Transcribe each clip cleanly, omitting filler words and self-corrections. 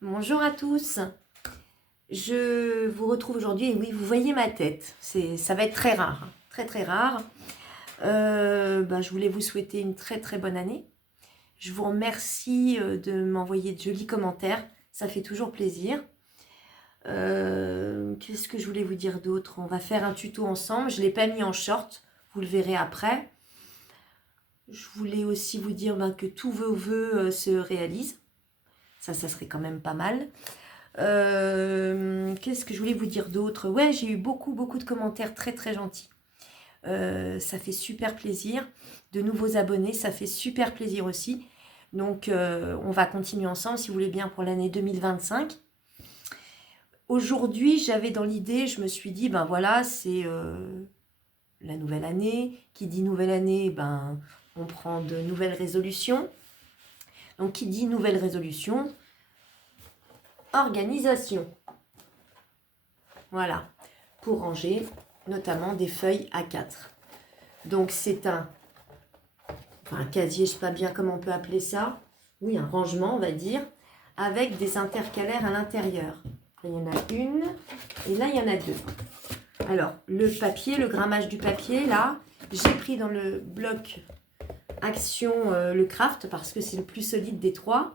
Bonjour à tous, je vous retrouve aujourd'hui et oui, vous voyez ma tête, ça va être très rare, hein. Très rare. Je voulais vous souhaiter une très bonne année. Je vous remercie de m'envoyer de jolis commentaires, ça fait toujours plaisir. Qu'est-ce que je voulais vous dire d'autre? On va faire un tuto ensemble, je ne l'ai pas mis en short, vous le verrez après. Je voulais aussi vous dire que tous vos vœux se réalisent, ça serait quand même pas mal. Qu'est-ce que je voulais vous dire d'autre? Ouais, j'ai eu beaucoup de commentaires très gentils. Ça fait super plaisir. De nouveaux abonnés, ça fait super plaisir aussi. Donc, on va continuer ensemble, si vous voulez bien, pour l'année 2025. Aujourd'hui, j'avais dans l'idée, je me suis dit, ben voilà, c'est la nouvelle année. Qui dit nouvelle année, on prend de nouvelles résolutions. Donc, qui dit nouvelle résolution, organisation. Voilà, pour ranger notamment des feuilles A4. Donc c'est un casier, je ne sais pas bien comment on peut appeler ça. Oui, un rangement, on va dire, avec des intercalaires à l'intérieur. Il y en a une et là, il y en a deux. Alors, le papier, le grammage du papier, là, j'ai pris dans le bloc Action le Craft parce que c'est le plus solide des trois.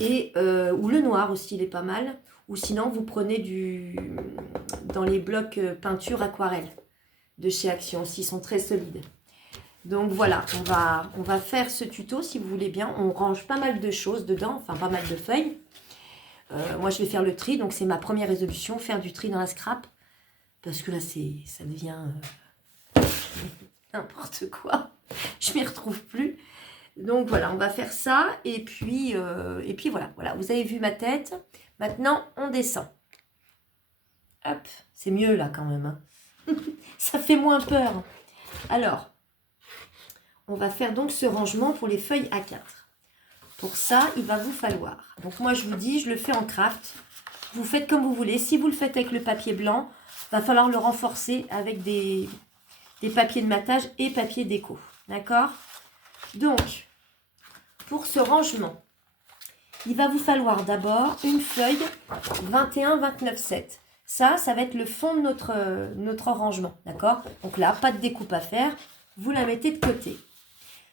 Et, ou le noir aussi, il est pas mal. Ou sinon, vous prenez dans les blocs peinture aquarelle de chez Action aussi, ils sont très solides. Donc voilà, on va faire ce tuto si vous voulez bien. On range pas mal de choses dedans, enfin pas mal de feuilles. Moi, je vais faire le tri, donc c'est ma première résolution, faire du tri dans la scrap. Parce que là, ça devient n'importe quoi. Je m'y retrouve plus. Donc voilà, on va faire ça. Et puis voilà, vous avez vu ma tête. Maintenant, on descend. Hop, c'est mieux là quand même. Hein. Ça fait moins peur. Alors, on va faire donc ce rangement pour les feuilles A4. Pour ça, il va vous falloir. Donc moi, je vous dis, je le fais en craft. Vous faites comme vous voulez. Si vous le faites avec le papier blanc, il va falloir le renforcer avec des papiers de matage et papier déco. D'accord? Donc, pour ce rangement, il va vous falloir d'abord une feuille 21-29-7. Ça va être le fond de notre rangement. D'accord? Donc là, pas de découpe à faire. Vous la mettez de côté.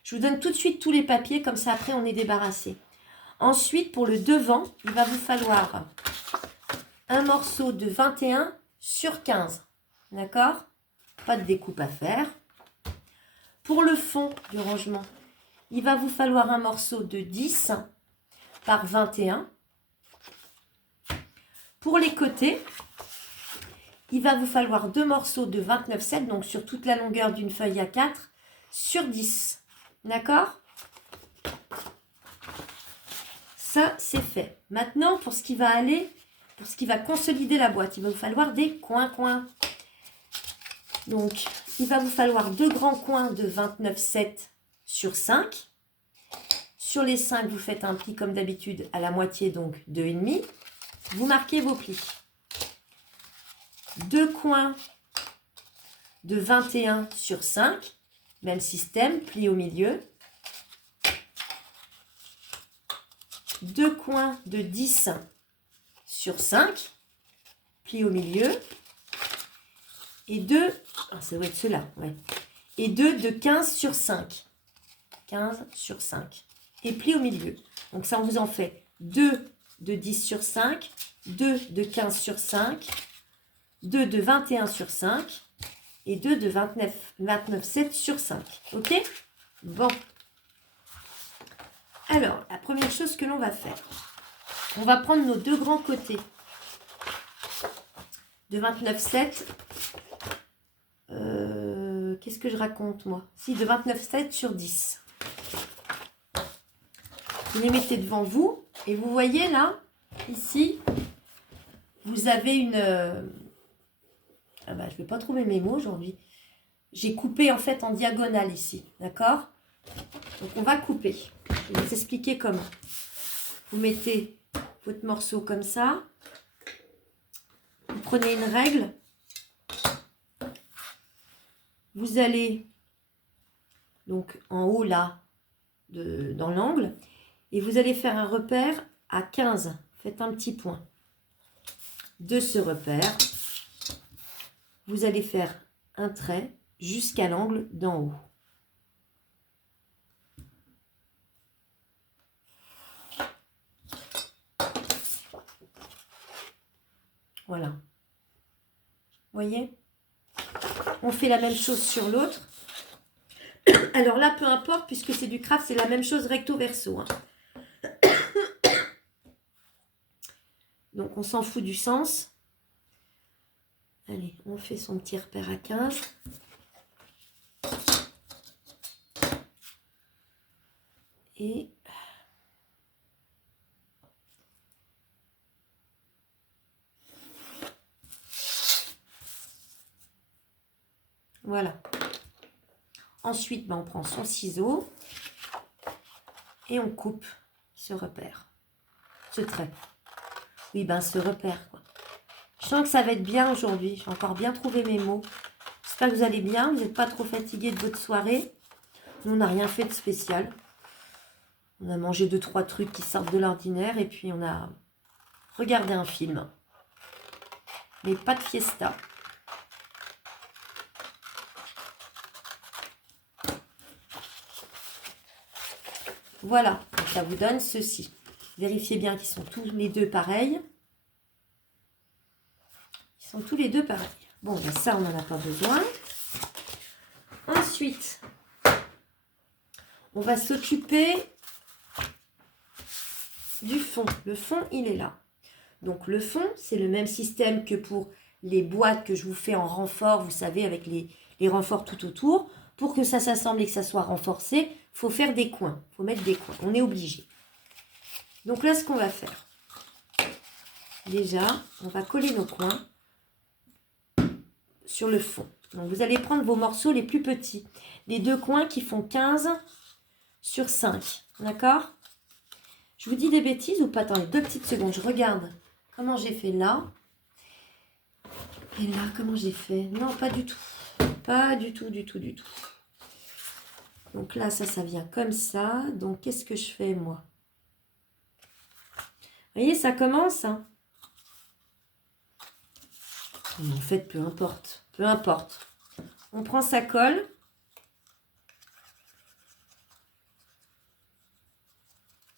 Je vous donne tout de suite tous les papiers, comme ça après on est débarrassé. Ensuite, pour le devant, il va vous falloir un morceau de 21/15. D'accord? Pas de découpe à faire. Pour le fond du rangement, il va vous falloir un morceau de 10/21. Pour les côtés, il va vous falloir deux morceaux de 29/7, donc sur toute la longueur d'une feuille A4, sur 10. D'accord? Ça, c'est fait. Maintenant, pour ce qui va consolider la boîte, il va vous falloir des coins. Donc, il va vous falloir deux grands coins de 29/7 sur 5. Sur les 5, vous faites un pli comme d'habitude à la moitié, donc 2,5. Vous marquez vos plis. Deux coins de 21 sur 5. Même système, pli au milieu. Deux coins de 10 sur 5, pli au milieu, et deux, ça doit être ceux-là, ouais, et deux de 15 sur 5, 15 sur 5, et pli au milieu. Donc ça, on vous en fait deux de 10 sur 5, deux de 15 sur 5, deux de 21 sur 5, et deux de 29/7 sur 5, ok? Bon. Alors, la première chose que l'on va faire, on va prendre nos deux grands côtés de 29/7. Qu'est-ce que je raconte, moi? Si, de 29/7 sur 10. Vous les mettez devant vous et vous voyez là, ici, vous avez une... je ne vais pas trouver mes mots aujourd'hui. J'ai coupé en fait en diagonale ici, d'accord? Donc on va couper. Je vais vous expliquer comment. Vous mettez votre morceau comme ça. Vous prenez une règle. Vous allez donc en haut là, dans l'angle. Et vous allez faire un repère à 15. faites un petit point de ce repère. Vous allez faire un trait jusqu'à l'angle d'en haut. Voilà. Vous voyez? On fait la même chose sur l'autre. Alors là, peu importe, puisque c'est du craft, c'est la même chose recto-verso. Hein. Donc, on s'en fout du sens. Allez, on fait son petit repère à 15. Et voilà. Ensuite, on prend son ciseau et on coupe ce repère, ce trait. Oui, ce repère, quoi. Je sens que ça va être bien aujourd'hui. J'ai encore bien trouvé mes mots. J'espère que vous allez bien. Vous n'êtes pas trop fatigué de votre soirée. Nous, on n'a rien fait de spécial. On a mangé 2-3 trucs qui sortent de l'ordinaire et puis on a regardé un film. Mais pas de fiesta. Voilà, ça vous donne ceci. Vérifiez bien qu'ils sont tous les deux pareils. Ils sont tous les deux pareils. Bon, ça, on n'en a pas besoin. Ensuite, on va s'occuper du fond. Le fond, il est là. Donc, le fond, c'est le même système que pour les boîtes que je vous fais en renfort, vous savez, avec les renforts tout autour. Pour que ça s'assemble et que ça soit renforcé, il faut faire des coins. Il faut mettre des coins. On est obligé. Donc là, ce qu'on va faire, déjà, on va coller nos coins sur le fond. Donc, vous allez prendre vos morceaux les plus petits. Les deux coins qui font 15 sur 5. D'accord? Je vous dis des bêtises ou pas? Attendez, 2 petites secondes. Je regarde comment j'ai fait là. Et là, comment j'ai fait? Non, pas du tout. Pas du tout, du tout, du tout. Donc là, ça vient comme ça. Donc, qu'est-ce que je fais, moi? Vous voyez, ça commence. Hein. En fait, peu importe. Peu importe. On prend sa colle.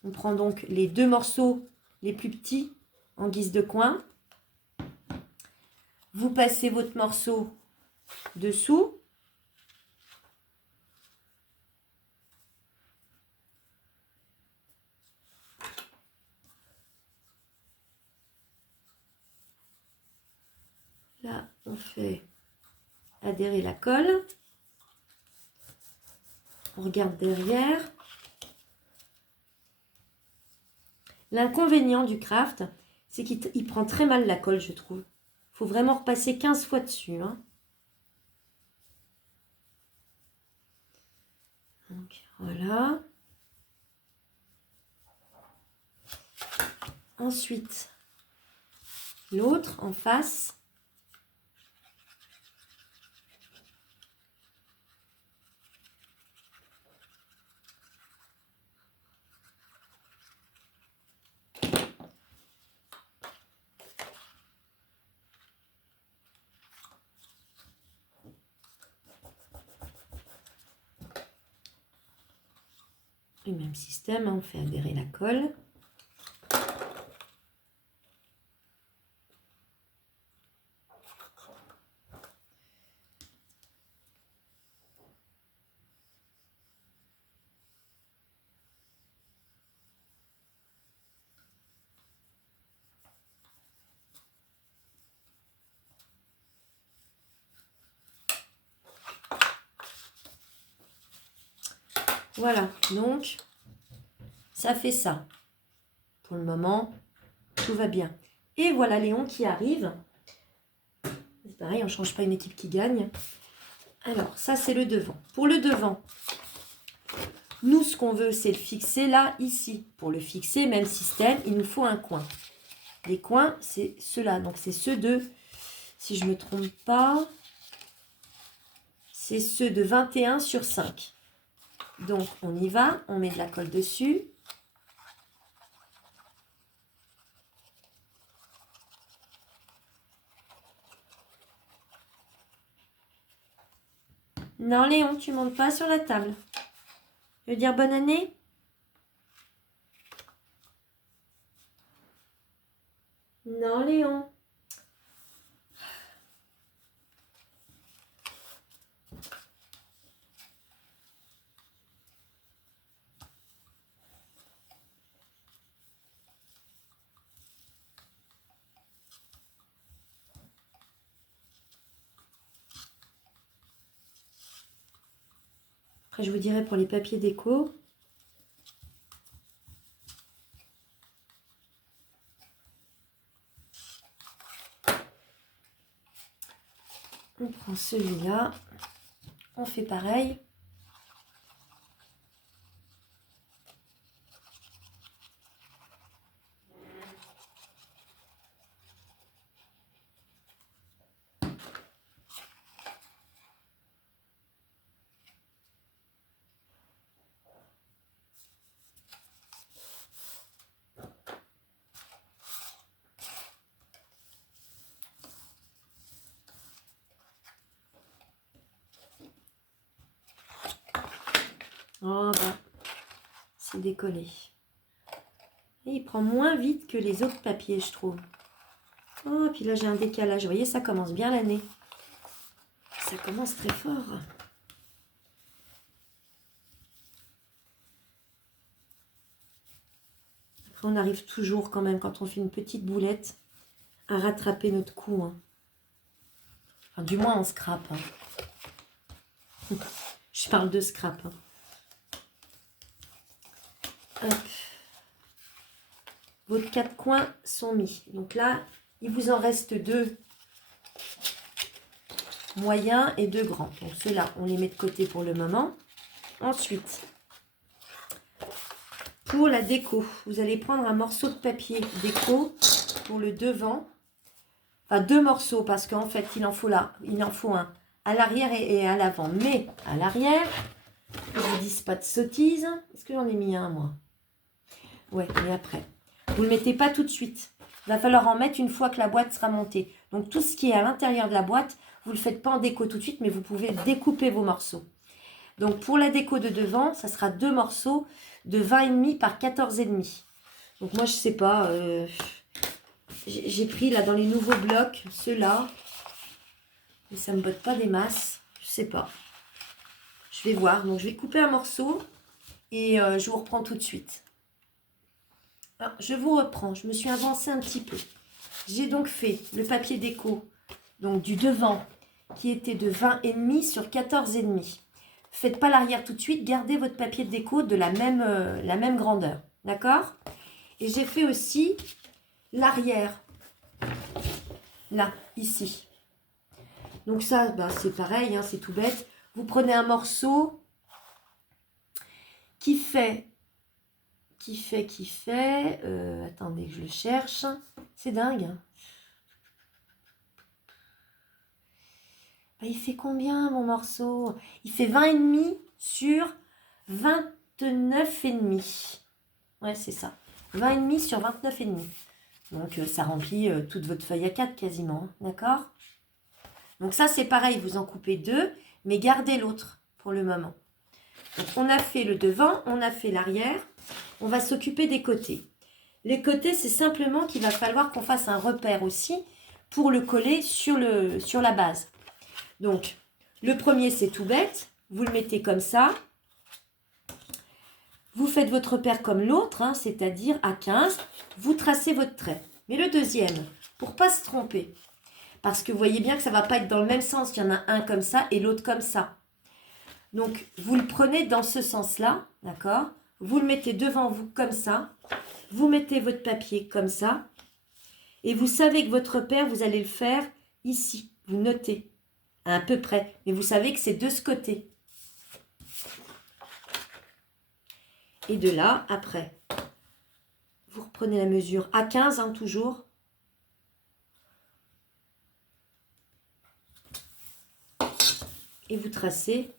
On prend donc les deux morceaux les plus petits en guise de coin. Vous passez votre morceau dessous. Là, on fait adhérer la colle. On regarde derrière. L'inconvénient du craft, c'est qu'il prend très mal la colle, je trouve. Il faut vraiment repasser 15 fois dessus. Hein. Donc, voilà. Ensuite, l'autre en face. Le même système, hein, on fait adhérer la colle. Voilà, donc ça fait ça. Pour le moment, tout va bien. Et voilà Léon qui arrive. C'est pareil, on ne change pas une équipe qui gagne. Alors, ça c'est le devant. Pour le devant, nous ce qu'on veut c'est le fixer là, ici. Pour le fixer, même système, il nous faut un coin. Les coins, c'est ceux-là. Donc c'est ceux de, si je ne me trompe pas, c'est ceux de 21 sur 5. Donc, on y va, on met de la colle dessus. Non, Léon, tu montes pas sur la table. Je veux dire bonne année? Non, Léon. Après, je vous dirai pour les papiers déco. On prend celui-là. On fait pareil. Oh bah, c'est décollé. Et il prend moins vite que les autres papiers, je trouve. Oh, puis là, j'ai un décalage. Vous voyez, ça commence bien l'année. Ça commence très fort. Après, on arrive toujours quand même, quand on fait une petite boulette, à rattraper notre coup. Hein. Enfin, du moins, on scrape. Hein. Je parle de scrap. Hein. Hop. Vos 4 coins sont mis. Donc là, il vous en reste 2 moyens et 2 grands. Donc ceux-là, on les met de côté pour le moment. Ensuite, pour la déco, vous allez prendre un morceau de papier déco pour le devant. Enfin, 2 morceaux parce qu'en fait, il en faut un à l'arrière et à l'avant. Mais à l'arrière, que je ne vous dise pas de sottises. Est-ce que j'en ai mis un, moi? Ouais, mais après. Vous ne le mettez pas tout de suite. Il va falloir en mettre une fois que la boîte sera montée. Donc, tout ce qui est à l'intérieur de la boîte, vous ne le faites pas en déco tout de suite, mais vous pouvez découper vos morceaux. Donc, pour la déco de devant, ça sera 2 morceaux de 20,5 par 14,5. Donc, moi, je ne sais pas. J'ai pris là dans les nouveaux blocs, ceux-là. Mais ça ne me botte pas des masses. Je ne sais pas. Je vais voir. Donc, je vais couper un morceau et je vous reprends tout de suite. Alors, je vous reprends. Je me suis avancée un petit peu. J'ai donc fait le papier déco donc du devant qui était de 20,5 sur 14,5. Faites pas l'arrière tout de suite. Gardez votre papier de déco de la même grandeur. D'accord? Et j'ai fait aussi l'arrière. Là, ici. Donc ça, bah, c'est pareil, hein, c'est tout bête. Vous prenez un morceau qui fait... attendez que je le cherche. C'est dingue. Hein. Bah, il fait combien mon morceau? Il fait 20,5 sur 29,5. Ouais, c'est ça. 20,5 sur 29,5. Donc ça remplit toute votre feuille A4 quasiment. Hein, d'accord? Donc ça, c'est pareil. Vous en coupez 2, mais gardez l'autre pour le moment. Donc, on a fait le devant, on a fait l'arrière. On va s'occuper des côtés. Les côtés, c'est simplement qu'il va falloir qu'on fasse un repère aussi pour le coller sur la base. Donc, le premier, c'est tout bête. Vous le mettez comme ça. Vous faites votre repère comme l'autre, hein, c'est-à-dire à 15. Vous tracez votre trait. Mais le deuxième, pour ne pas se tromper, parce que vous voyez bien que ça ne va pas être dans le même sens. Il y en a un comme ça et l'autre comme ça. Donc, vous le prenez dans ce sens-là, d'accord? Vous le mettez devant vous comme ça. Vous mettez votre papier comme ça. Et vous savez que votre repère, vous allez le faire ici. Vous notez à peu près. Mais vous savez que c'est de ce côté. Et de là, après, vous reprenez la mesure à 15, hein, toujours. Et vous tracez.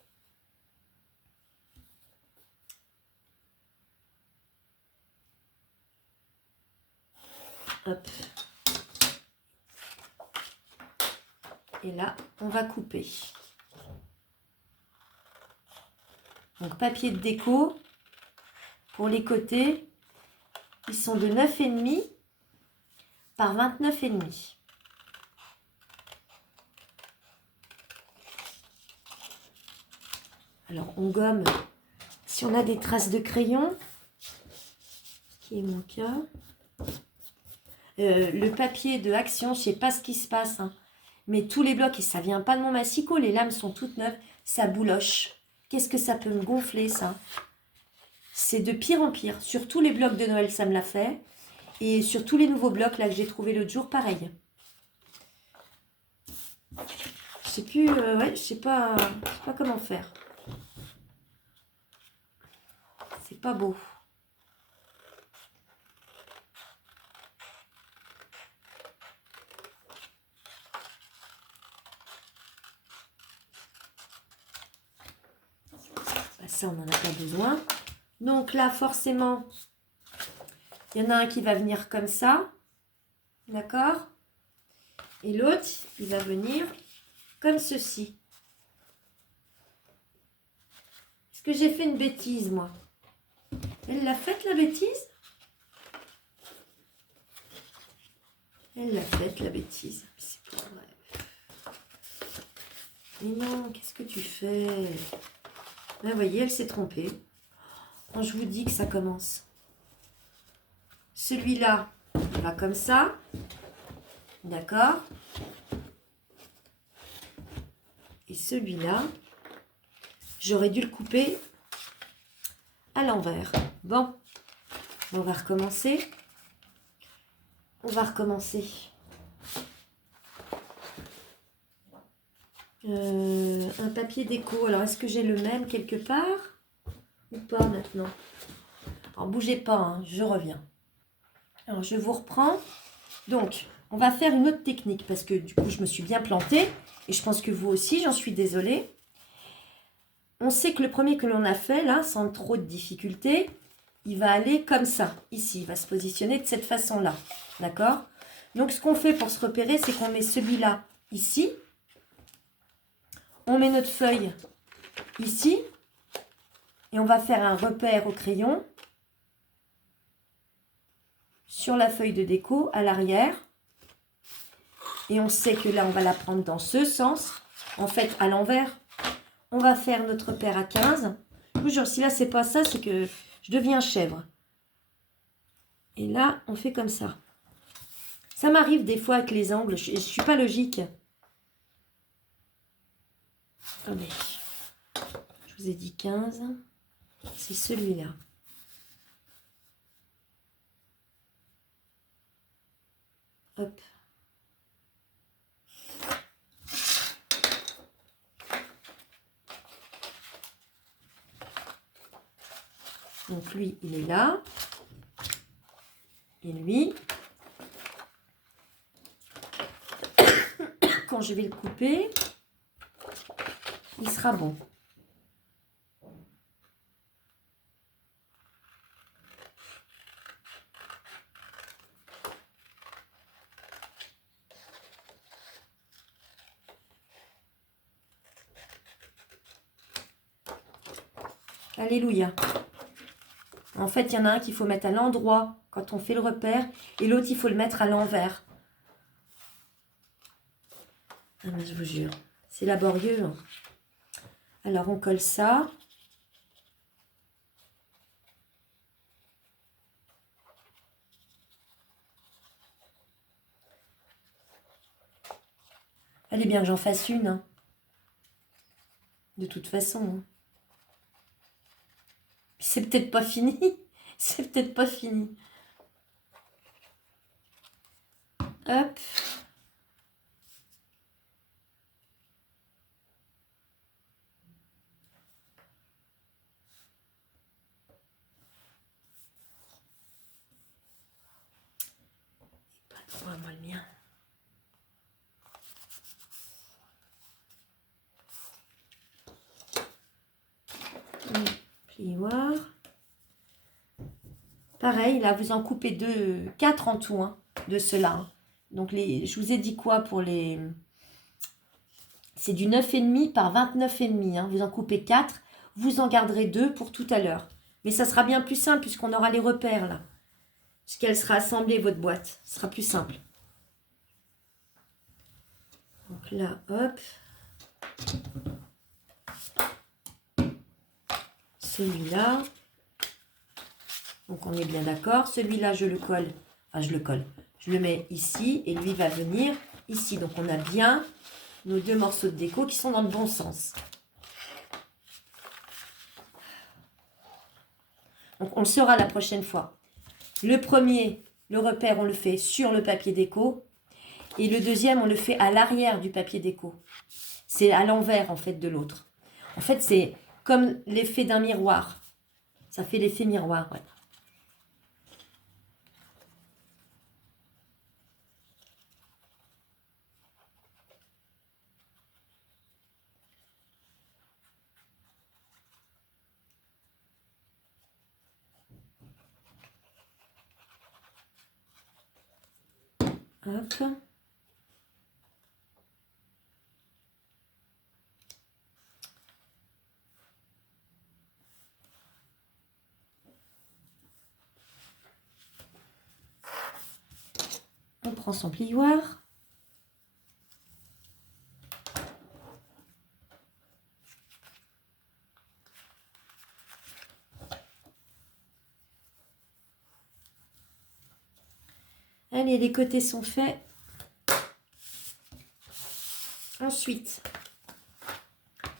Hop. Et là, on va couper. Donc papier de déco pour les côtés. Ils sont de 9,5 par 29,5. Alors on gomme si on a des traces de crayon, ce qui est mon cas. Le papier de Action, je ne sais pas ce qui se passe, hein, mais tous les blocs, et ça vient pas de mon massicot, les lames sont toutes neuves, ça bouloche. Qu'est-ce que ça peut me gonfler, ça? C'est de pire en pire. Sur tous les blocs de Noël, ça me l'a fait. Et sur tous les nouveaux blocs là que j'ai trouvé l'autre jour, pareil. Je sais plus, ouais, je sais pas comment faire. C'est pas beau. Ça, on n'en a pas besoin. Donc là, forcément, il y en a un qui va venir comme ça. D'accord? Et l'autre, il va venir comme ceci. Est-ce que j'ai fait une bêtise, moi? Elle l'a faite, la bêtise? Elle l'a faite, la bêtise. C'est pas vrai. Mais non, qu'est-ce que tu fais? Là, vous voyez, elle s'est trompée. Quand je vous dis que ça commence. Celui-là, il va comme ça. D'accord? Et celui-là, j'aurais dû le couper à l'envers. Bon, on va recommencer. On va recommencer. Un papier déco. Alors, est-ce que j'ai le même quelque part ou pas maintenant? Alors, bougez pas, hein, je reviens. Alors, je vous reprends. Donc, on va faire une autre technique parce que du coup, je me suis bien plantée. Et je pense que vous aussi, j'en suis désolée. On sait que le premier que l'on a fait, là, sans trop de difficulté, il va aller comme ça, ici. Il va se positionner de cette façon-là. D'accord? Donc, ce qu'on fait pour se repérer, c'est qu'on met celui-là ici. On met notre feuille ici. Et on va faire un repère au crayon sur la feuille de déco à l'arrière. Et on sait que là, on va la prendre dans ce sens. En fait, à l'envers, on va faire notre repère à 15. Je vous jure, si là, c'est pas ça, c'est que je deviens chèvre. Et là, on fait comme ça. Ça m'arrive des fois avec les angles. Je ne suis pas logique. Attendez. Je vous ai dit 15. C'est celui-là. Hop. Donc lui, il est là. Et lui, quand je vais le couper, il sera bon. Alléluia. En fait, il y en a un qu'il faut mettre à l'endroit quand on fait le repère et l'autre, il faut le mettre à l'envers. Ah ben, je vous jure, c'est laborieux. Hein. Alors, on colle ça. Allez bien que j'en fasse une. Hein. De toute façon. Hein. C'est peut-être pas fini. C'est peut-être pas fini. Hop. Pas droit, moi le mien. Plioir. Pareil, là, vous en coupez 4 en tout, hein, de ceux-là. Hein. Donc, je vous ai dit quoi pour les... C'est du 9,5 par 29,5. Hein. Vous en coupez 4. vous en garderez 2 pour tout à l'heure. Mais ça sera bien plus simple puisqu'on aura les repères là. Puisqu'elle sera assemblée, votre boîte. Ce sera plus simple. Donc là, hop. Celui-là. Donc on est bien d'accord. Celui-là, je le colle. Enfin, je le colle. Je le mets ici et lui va venir ici. Donc on a bien nos 2 morceaux de déco qui sont dans le bon sens. Donc on le saura la prochaine fois. Le premier, le repère, on le fait sur le papier déco. Et le deuxième, on le fait à l'arrière du papier déco. C'est à l'envers en fait de l'autre. En fait, c'est comme l'effet d'un miroir. Ça fait l'effet miroir, ouais. Hop. On prend son plioir. Allez, les côtés sont faits. Ensuite,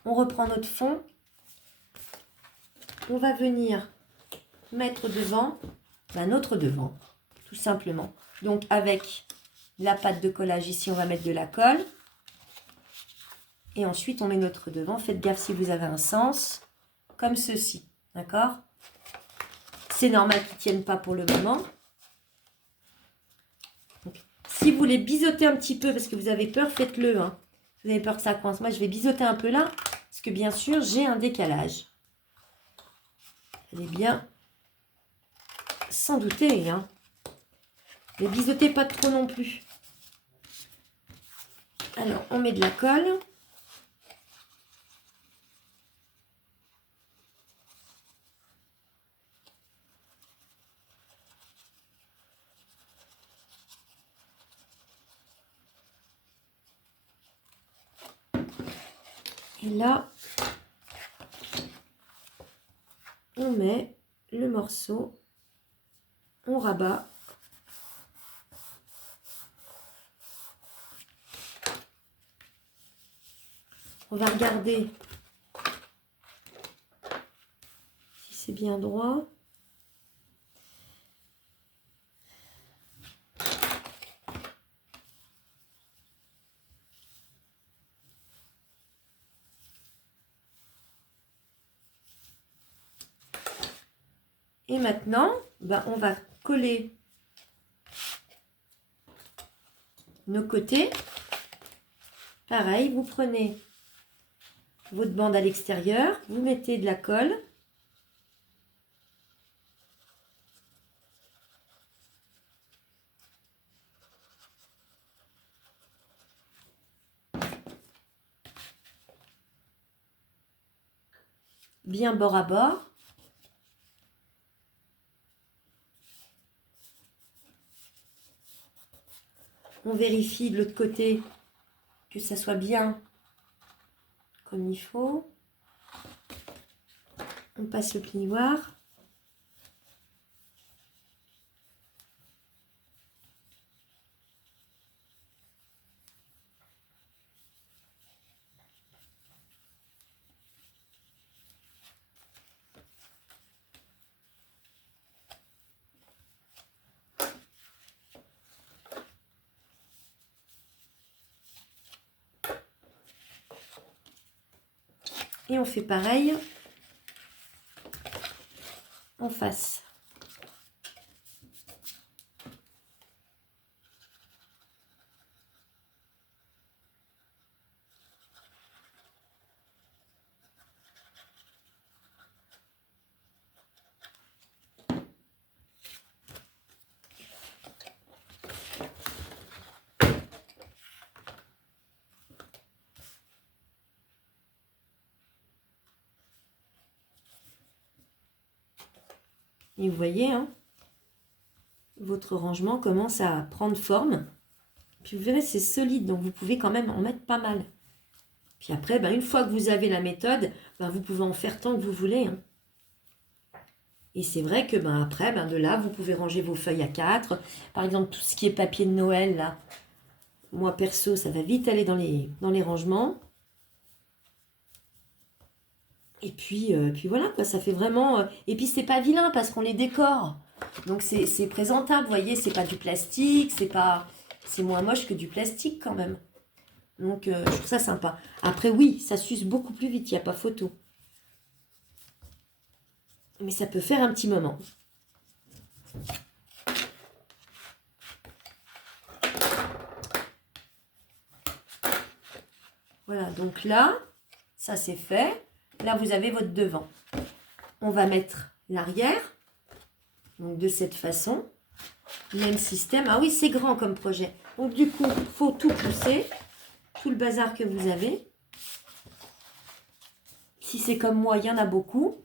on reprend notre fond. On va venir mettre devant notre devant, tout simplement. Donc, avec la pâte de collage ici, on va mettre de la colle. Et ensuite, on met notre devant. Faites gaffe si vous avez un sens, comme ceci. D'accord? C'est normal qu'ils ne tiennent pas pour le moment. Donc, si vous voulez biseauter un petit peu, parce que vous avez peur, faites-le. Hein. Vous avez peur que ça coince. Moi, je vais biseauter un peu là, parce que bien sûr, j'ai un décalage. Allez bien, sans douter. Hein. Ne biseautez pas trop non plus. Alors, on met de la colle. Et là, on met le morceau, on rabat. On va regarder si c'est bien droit. Et maintenant, on va coller nos côtés. Pareil, vous prenez votre bande à l'extérieur, vous mettez de la colle. Bien bord à bord. On vérifie de l'autre côté que ça soit bien comme il faut. On passe le plioir. Et on fait pareil en face. Et vous voyez, hein, votre rangement commence à prendre forme. Puis vous verrez, c'est solide, donc vous pouvez quand même en mettre pas mal. Puis après, ben, une fois que vous avez la méthode, ben, vous pouvez en faire tant que vous voulez. Hein. Et c'est vrai que ben, après, ben, de là, vous pouvez ranger vos feuilles à 4. Par exemple, tout ce qui est papier de Noël, là, moi perso, ça va vite aller dans les rangements. Et puis voilà, quoi, ça fait vraiment... Et puis, c'est pas vilain parce qu'on les décore. Donc, c'est présentable, vous voyez, c'est pas du plastique, c'est moins moche que du plastique quand même. Donc, je trouve ça sympa. Après, oui, ça s'use beaucoup plus vite, il n'y a pas photo. Mais ça peut faire un petit moment. Voilà, donc là, ça c'est fait. Là, vous avez votre devant. On va mettre l'arrière. Donc, de cette façon. Même système. Ah oui, c'est grand comme projet. Donc, du coup, il faut tout pousser. Tout le bazar que vous avez. Si c'est comme moi, il y en a beaucoup.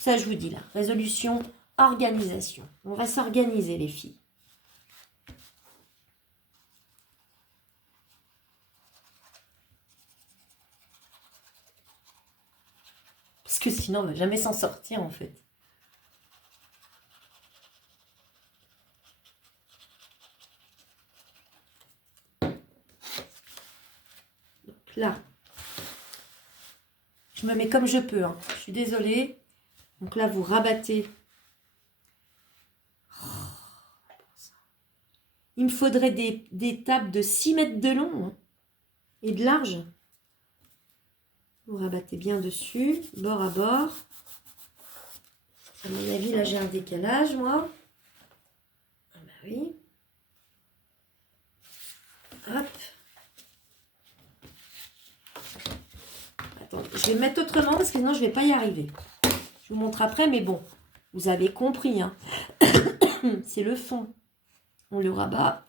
Ça, je vous dis là. Résolution, organisation. On va s'organiser, les filles. Parce que sinon, on ne va jamais s'en sortir, en fait. Donc là, je me mets comme je peux. Hein. Je suis désolée. Donc là, vous rabattez. Il me faudrait des tables de 6 mètres de long hein, et de large. Vous rabattez bien dessus, bord à bord. À mon avis, là, j'ai un décalage, moi. Ah bah oui. Hop. Attends, je vais mettre autrement parce que sinon, je ne vais pas y arriver. Je vous montre après, mais bon, vous avez compris. Hein. C'est le fond. On le rabat.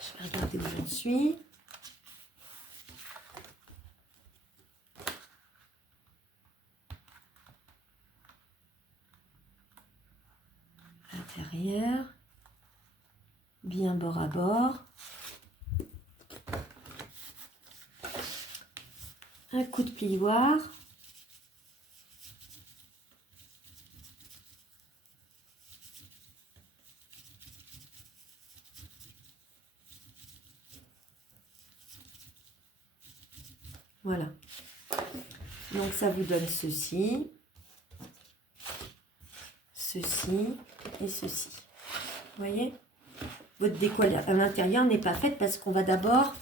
Je vais regarder où j'en suis. L'intérieur. Bien bord à bord. Un coup de plioir. Voilà. Donc, ça vous donne ceci, ceci et ceci. Vous voyez? Votre déco à l'intérieur n'est pas faite parce qu'on va d'abord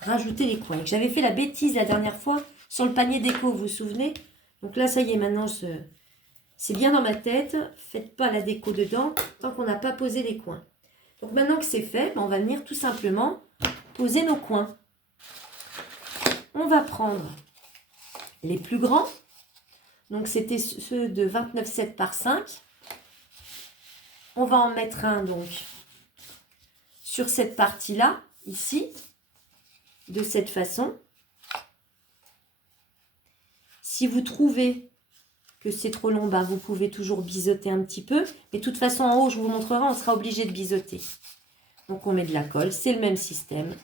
rajouter les coins. J'avais fait la bêtise la dernière fois sur le panier déco, vous vous souvenez? Donc là, ça y est, maintenant, c'est bien dans ma tête. Faites pas la déco dedans tant qu'on n'a pas posé les coins. Donc maintenant que c'est fait, on va venir tout simplement poser nos coins. On va prendre les plus grands. Donc, c'était ceux de 29,7 par 5. On va en mettre un, donc, sur cette partie-là, ici, de cette façon. Si vous trouvez que c'est trop long, ben, vous pouvez toujours biseauter un petit peu. Mais de toute façon, en haut, je vous montrerai, on sera obligé de biseauter. Donc, on met de la colle. C'est le même système.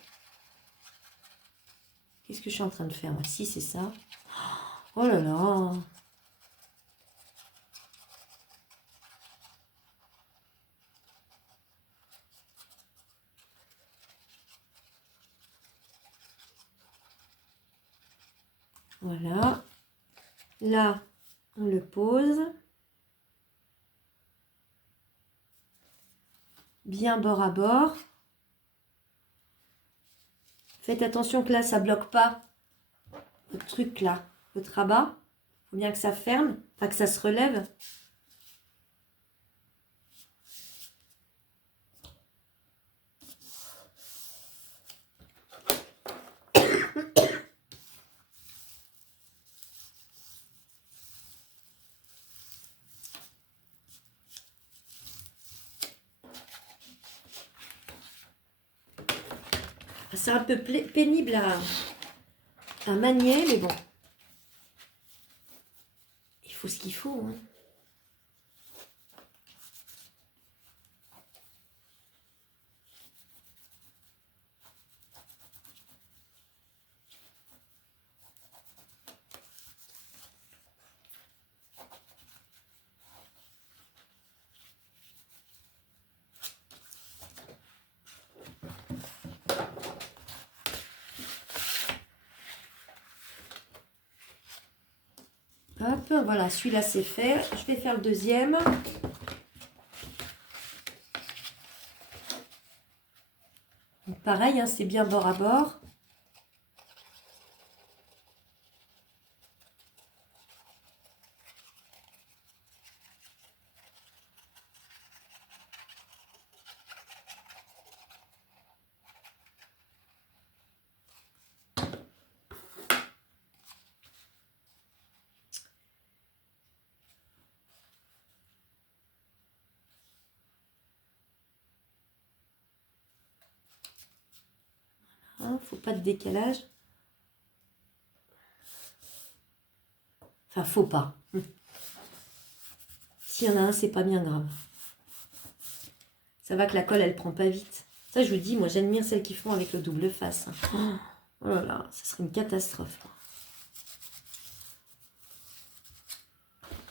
Qu'est-ce que je suis en train de faire, moi? Si, c'est ça. Oh là là! Voilà. Là, on le pose. Bien bord à bord. Faites attention que là, ça ne bloque pas votre truc là, votre rabat. Il faut bien que ça ferme, enfin que ça se relève. C'est un peu pénible à manier, mais bon. Il faut ce qu'il faut. Hein. Hop, voilà, celui-là c'est fait. Je vais faire le deuxième. Donc, pareil, hein, c'est bien bord à bord. Hein, faut pas de décalage. Enfin, faut pas. S'il y en a un, c'est pas bien grave. Ça va que la colle, elle prend pas vite. Ça, je vous dis, moi, j'admire celles qui font avec le double face. Oh là là, ça serait une catastrophe.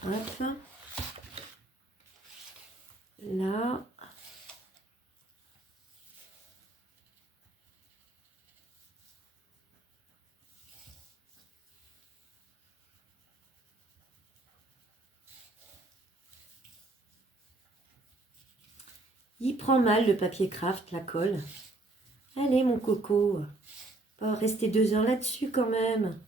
Hop. Là. Il prend mal le papier craft, la colle. Allez, mon coco. Pas rester 2 heures là-dessus quand même.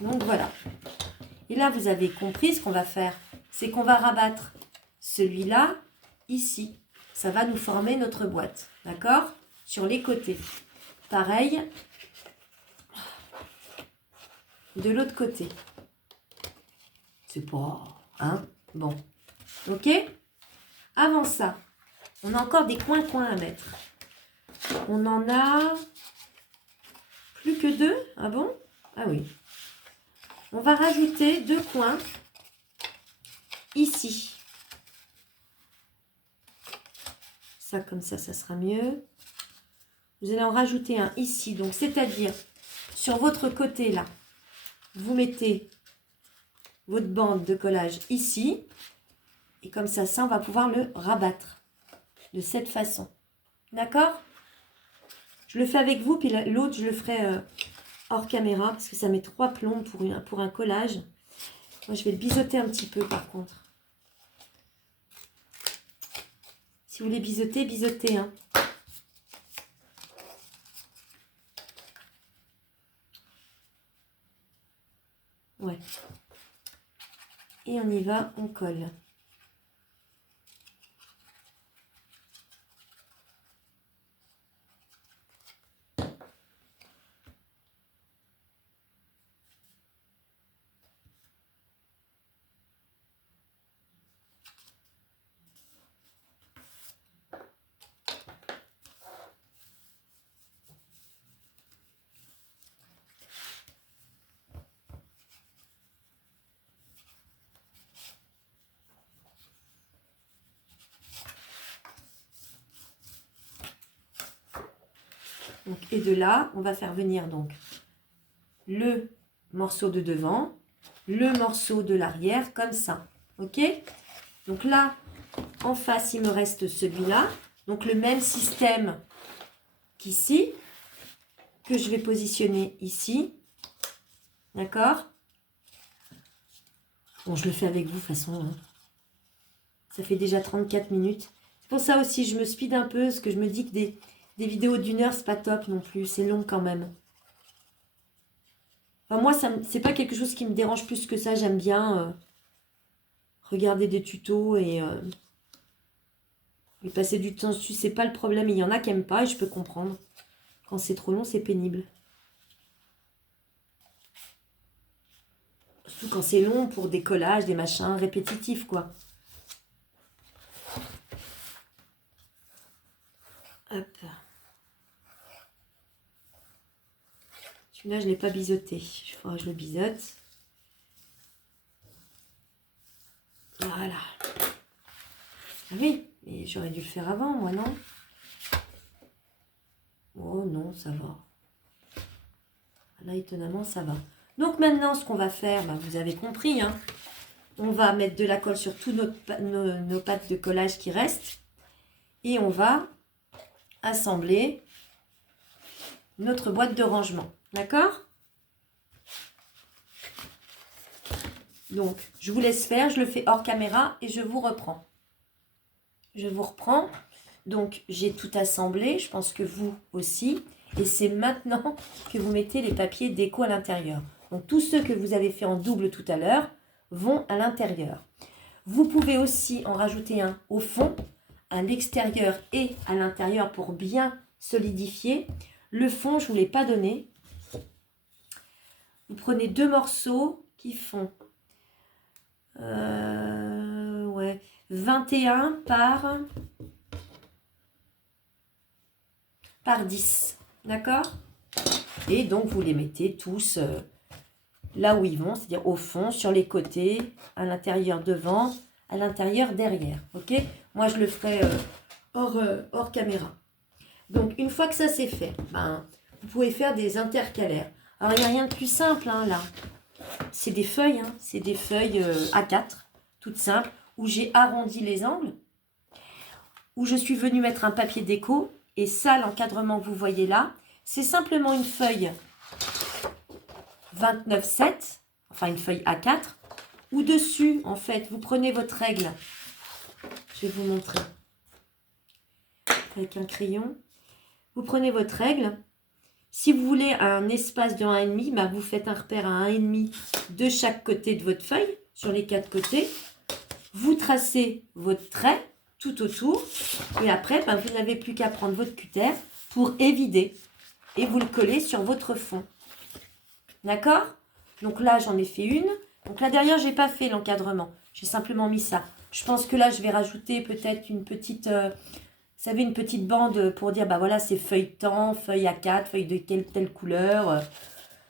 Donc voilà. Et là, vous avez compris ce qu'on va faire. C'est qu'on va rabattre celui-là ici. Ça va nous former notre boîte. D'accord? Sur les côtés. Pareil. De l'autre côté. C'est pas... Hein? Bon. Ok? Avant ça, on a encore des coins-coins à mettre. On en a plus que 2. Ah bon? Ah oui. On va rajouter 2 coins ici. Ça, comme ça sera mieux. Vous allez en rajouter un ici. Donc, c'est-à-dire, sur votre côté, là, vous mettez votre bande de collage ici. Et comme ça, on va pouvoir le rabattre de cette façon. D'accord? Je le fais avec vous, puis l'autre, je le ferai hors caméra, parce que ça met 3 plombs pour un collage. Moi, je vais le biseauter un petit peu, par contre. Si vous voulez biseauter, bisotez. Hein. Ouais. Et on y va, on colle. Donc, et de là, on va faire venir donc le morceau de devant, le morceau de l'arrière, comme ça. Ok? Donc là, en face, il me reste celui-là. Donc le même système qu'ici, que je vais positionner ici. D'accord? Bon, je le fais avec vous, de toute façon. Hein. Ça fait déjà 34 minutes. C'est pour ça aussi, je me speed un peu, parce que je me dis que des vidéos d'1 heure, c'est pas top non plus. C'est long quand même. Enfin, moi, c'est pas quelque chose qui me dérange plus que ça. J'aime bien regarder des tutos et passer du temps dessus. C'est pas le problème. Il y en a qui n'aiment pas et je peux comprendre. Quand c'est trop long, c'est pénible. Surtout quand c'est long pour des collages, des machins répétitifs, quoi. Hop. Celui-là, je ne l'ai pas biseauté. Il faudra que je le biseaute. Voilà. Ah oui, mais j'aurais dû le faire avant, moi, non? Oh non, ça va. Là, étonnamment, ça va. Donc maintenant, ce qu'on va faire, bah, vous avez compris, hein, on va mettre de la colle sur tous nos pattes de collage qui restent. Et on va assembler notre boîte de rangement. D'accord? Donc, je vous laisse faire, je le fais hors caméra et je vous reprends. Je vous reprends. Donc, j'ai tout assemblé, je pense que vous aussi. Et c'est maintenant que vous mettez les papiers déco à l'intérieur. Donc, tous ceux que vous avez fait en double tout à l'heure vont à l'intérieur. Vous pouvez aussi en rajouter un au fond, à l'extérieur et à l'intérieur pour bien solidifier. Le fond, je ne vous l'ai pas donné. Vous prenez 2 morceaux qui font 21 par 10. D'accord? Et donc, vous les mettez tous là où ils vont, c'est-à-dire au fond, sur les côtés, à l'intérieur devant, à l'intérieur derrière. Ok? Moi, je le ferai hors caméra. Donc, une fois que ça c'est fait, ben, vous pouvez faire des intercalaires. Alors, il n'y a rien de plus simple, hein, là. C'est des feuilles, hein, c'est des feuilles A4, toutes simples, où j'ai arrondi les angles, où je suis venue mettre un papier déco. Et ça, l'encadrement que vous voyez là, c'est simplement une feuille 29,7, enfin une feuille A4, où dessus, en fait, vous prenez votre règle. Je vais vous montrer avec un crayon. Vous prenez votre règle. Si vous voulez un espace de 1,5, bah vous faites un repère à 1,5 de chaque côté de votre feuille, sur les 4 côtés. Vous tracez votre trait tout autour. Et après, bah, vous n'avez plus qu'à prendre votre cutter pour évider. Et vous le collez sur votre fond. D'accord? Donc là, j'en ai fait une. Donc là, derrière, je n'ai pas fait l'encadrement. J'ai simplement mis ça. Je pense que là, je vais rajouter peut-être une petite... vous savez, une petite bande pour dire, bah voilà, c'est feuilletant, feuille A4, feuille de telle couleur.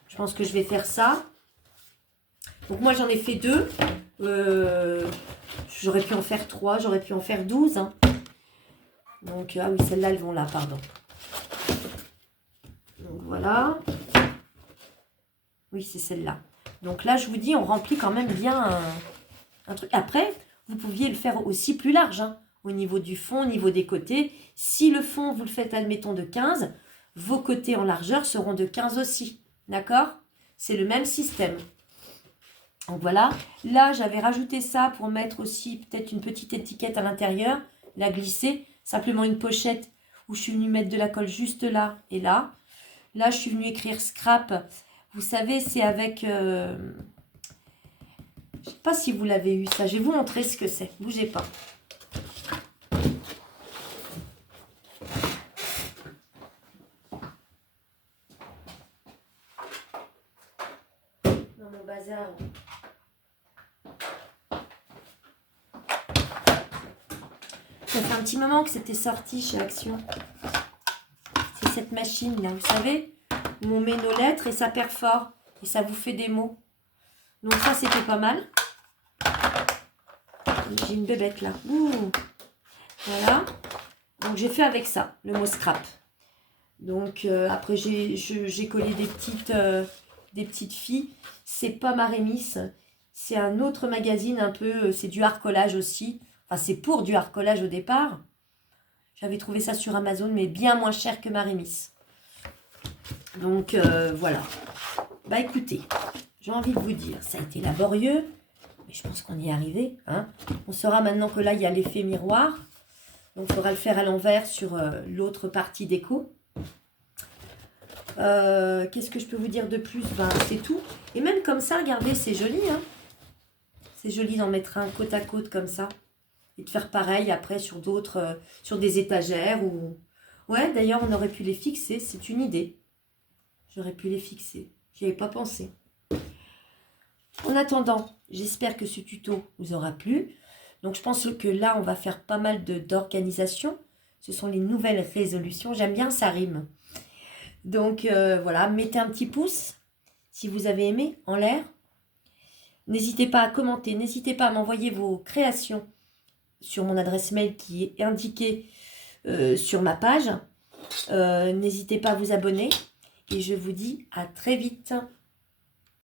Je pense que je vais faire ça. Donc moi, j'en ai fait 2. J'aurais pu en faire 3, j'aurais pu en faire 12. Hein. Donc, ah oui, celles-là, elles vont là, pardon. Donc voilà. Oui, c'est celle-là. Donc là, je vous dis, on remplit quand même bien un truc. Après, vous pouviez le faire aussi plus large, hein. Au niveau du fond, au niveau des côtés. Si le fond, vous le faites, admettons, de 15, vos côtés en largeur seront de 15 aussi. D'accord? C'est le même système. Donc voilà. Là, j'avais rajouté ça pour mettre aussi peut-être une petite étiquette à l'intérieur, la glisser. Simplement une pochette où je suis venue mettre de la colle juste là et là. Là, je suis venue écrire scrap. Vous savez, c'est avec... je ne sais pas si vous l'avez eu ça. Je vais vous montrer ce que c'est. Bougez pas. Dans mon bazar. Ça fait un petit moment que c'était sorti chez Action. C'est cette machine là, vous savez, où on met nos lettres et ça perfore. Et ça vous fait des mots. Donc ça, c'était pas mal. J'ai une bébête là. Ouh. Voilà. Donc j'ai fait avec ça, le mot scrap. Donc après j'ai collé des petites filles. C'est pas Marémis, c'est un autre magazine un peu, c'est du hard-collage aussi. Enfin c'est pour du hard-collage au départ. J'avais trouvé ça sur Amazon mais bien moins cher que Marémis. Donc voilà. Bah écoutez, j'ai envie de vous dire, ça a été laborieux. Mais je pense qu'on y est arrivé. Hein. On saura maintenant que là, il y a l'effet miroir. Donc, il faudra le faire à l'envers sur l'autre partie déco. Qu'est-ce que je peux vous dire de plus? Ben, c'est tout. Et même comme ça, regardez, c'est joli. Hein. C'est joli d'en mettre un côte à côte comme ça. Et de faire pareil après sur d'autres, sur des étagères. Ou... Ouais, d'ailleurs, on aurait pu les fixer. C'est une idée. J'aurais pu les fixer. J'y avais pas pensé. En attendant, j'espère que ce tuto vous aura plu. Donc, je pense que là, on va faire pas mal d'organisation Ce sont les nouvelles résolutions. J'aime bien, ça rime. Donc voilà, mettez un petit pouce si vous avez aimé en l'air. N'hésitez pas à commenter, n'hésitez pas à m'envoyer vos créations sur mon adresse mail qui est indiquée sur ma page. N'hésitez pas à vous abonner et je vous dis à très vite.